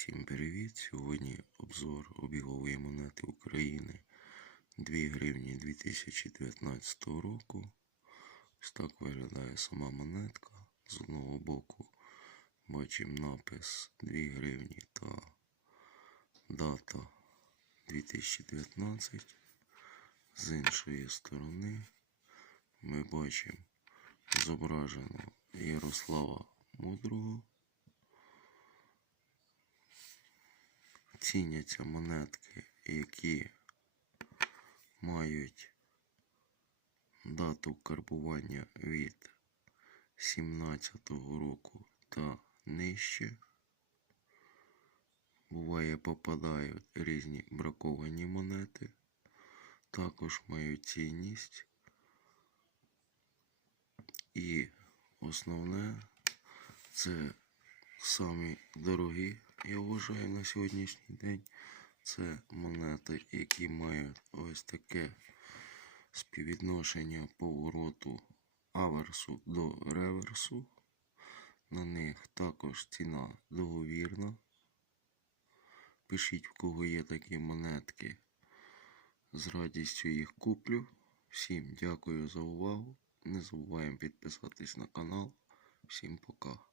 Всім привіт! Сьогодні обзор обігової монети України 2 гривні 2019 року. Ось так виглядає сама монетка. З одного боку бачимо напис 2 гривні та дата 2019. З іншої сторони ми бачимо зображено Ярослава Мудрого. Ціняться монетки, які мають дату карбування від 17-го року та нижче. Буває, попадають різні браковані монети, також мають цінність. І основне це самі дорогі, я вважаю на сьогоднішній день. Це монети, які мають ось таке співвідношення повороту аверсу до реверсу. На них також ціна договірна. Пишіть, в кого є такі монетки. З радістю їх куплю. Всім дякую за увагу. Не забуваємо підписатись на канал. Всім пока.